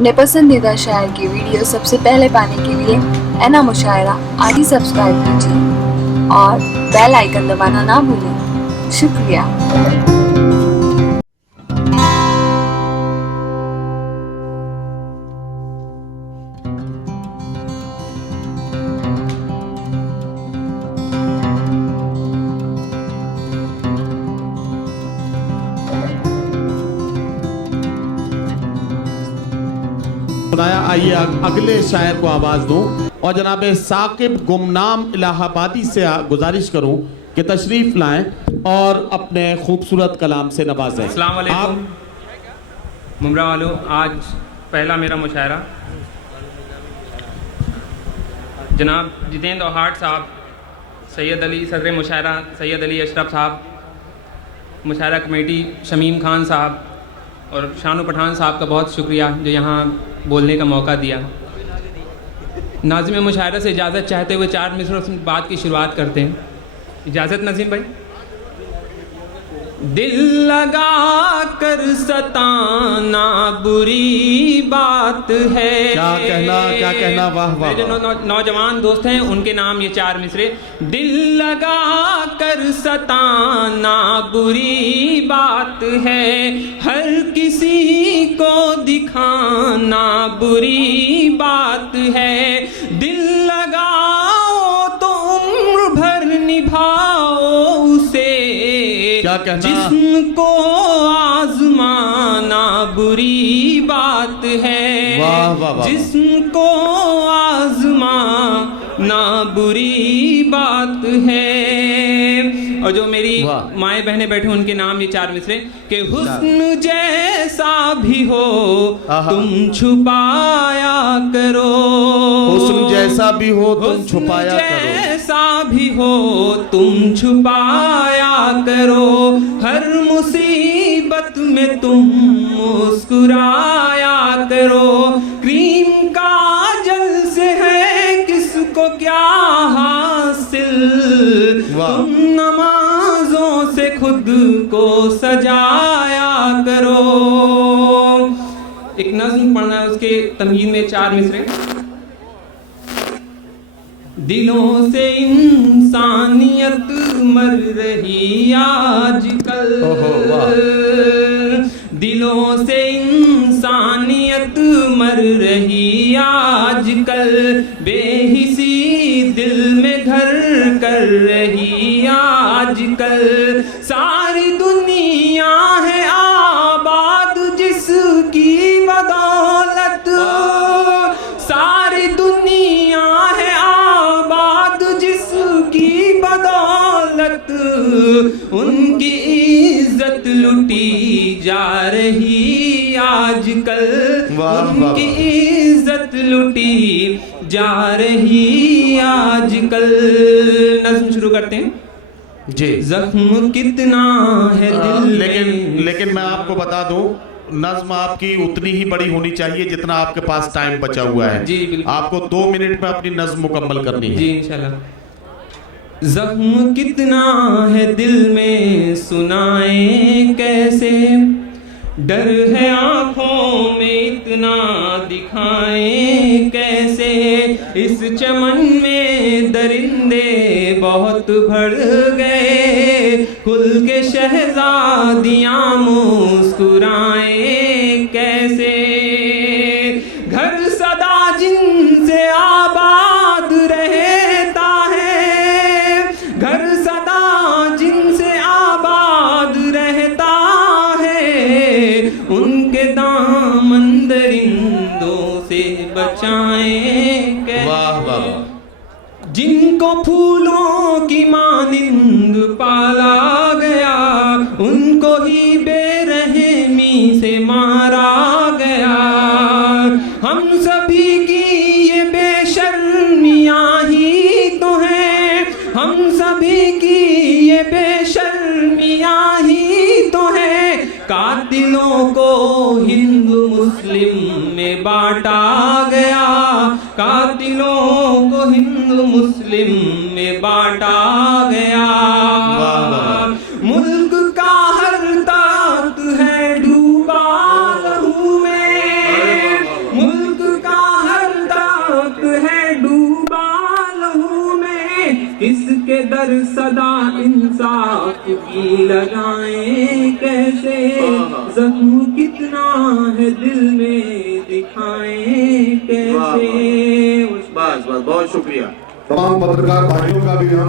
अपने पसंदीदा शायर की वीडियो सबसे पहले पाने के लिए एना मुशायरा आज ही सब्सक्राइब कीजिए और बेल आइकन दबाना ना भूलें। शुक्रिया। आइए अगले शायर को आवाज दूं और जनाब साकिब गुमनाम इलाहाबादी से गुजारिश करूं कि तशरीफ लाएं और अपने खूबसूरत कलाम से नवाजें। अस्सलाम वालेकुम मुमरा वालों, आज पहला मेरा मुशायरा जनाब जितेंद्र औहाट साहब, सैयद अली सदर मुशायरा सैयद अली अशरफ साहब, मुशायरा कमेटी शमीम खान साहब और शानू पठान साहब का बहुत शुक्रिया जो यहाँ बोलने का मौका दिया। नाज़िम मुशायरा से इजाज़त चाहते हुए 4 मिसरों से बात की शुरुआत करते हैं। इजाज़त नज़ीम भाई। दिल लगा कर सताना बुरी बात है। क्या कहना, वाह वाह। मेरे जो नौजवान दोस्त हैं उनके नाम ये 4 मिसरे। दिल लगा कर सताना बुरी बात है, हर किसी को दिखाना बुरी बात है। दिल लगाओ तो उम्र भर निभाओ उसे, क्या कहना, जिसको आजमाना बुरी बात है। वाह वाह वाह। जिसको आजमाना बुरी बात है। और जो मेरी माएँ बहनें बैठे उनके नाम ये 4 मिसरे कि हुस्न जैसा भी हो तुम छुपाया करो, हुस्न जैसा भी हो तुम छुपाया करो, जैसा भी हो तुम छुपाया करो, हर मुसीबत में तुम मुस्कुराया करो। क्रीम काजल से है किसको क्या हासिल, तुम नमाजों से खुद को सजाया करो। एक नज़्म पढ़ना है, उसके तमहीद में 4 मिसरे। दिलों से इंसानियत मर रही आजकल, दिलों से इंसानियत मर रही आजकल, बेहिसी दिल में घर कर रही आजकल। सारी दुनिया है आबाद जिसकी बदौलत, सारी दुनिया है आबाद जिसकी बदौलत, उनकी इज्जत लुटी जा रही आजकल, उनकी इज्जत लुटी जा रही आजकल। नज़्म शुरू करते हैं जी। जख्म कितना है दिल लेकिन मैं आपको बता दूं, नज़्म आपकी उतनी ही बड़ी होनी चाहिए जितना आपके पास टाइम बचा हुआ है। जी बिल्कुल। आपको 2 मिनट में अपनी नज़्म मुकम्मल करनी है। जी इंशाल्लाह। जख्म कितना है दिल में सुनाएं कैसे, डर है आँखों में इतना दिखाएं कैसे। इस चमन में दरिंदे बहुत भर गए, खुल के शहजादियाँ मुस्कुराएं कैसे। घर सदा जिनसे आबाद रहता है, घर सदा जिनसे आबाद रहता है, उनके दामन दरिंदों से बचाएं कैसे। वाह वाह। जिनको फूलों की मानिंद पाला गया, उनको ही बेरहमी से मारा गया। हम सभी की ये बेशर्मियाँ ही तो हैं, हम सभी की ये बेशर्मियाँ ही तो हैं। कातिलों को हिंदू मुस्लिम में बांटा गया, कातिलों को हिंदू मुस्लिम में बांटा गया। मुल्क का हर ताकत है डूबा लहू में, किसके दर सदा इंसाफ की लगाएं, कैसे जख्म कितना है दिल में दिखाएं, कैसे। बस बस, बहुत शुक्रिया। तमाम पत्रकार भाइयों का भी हम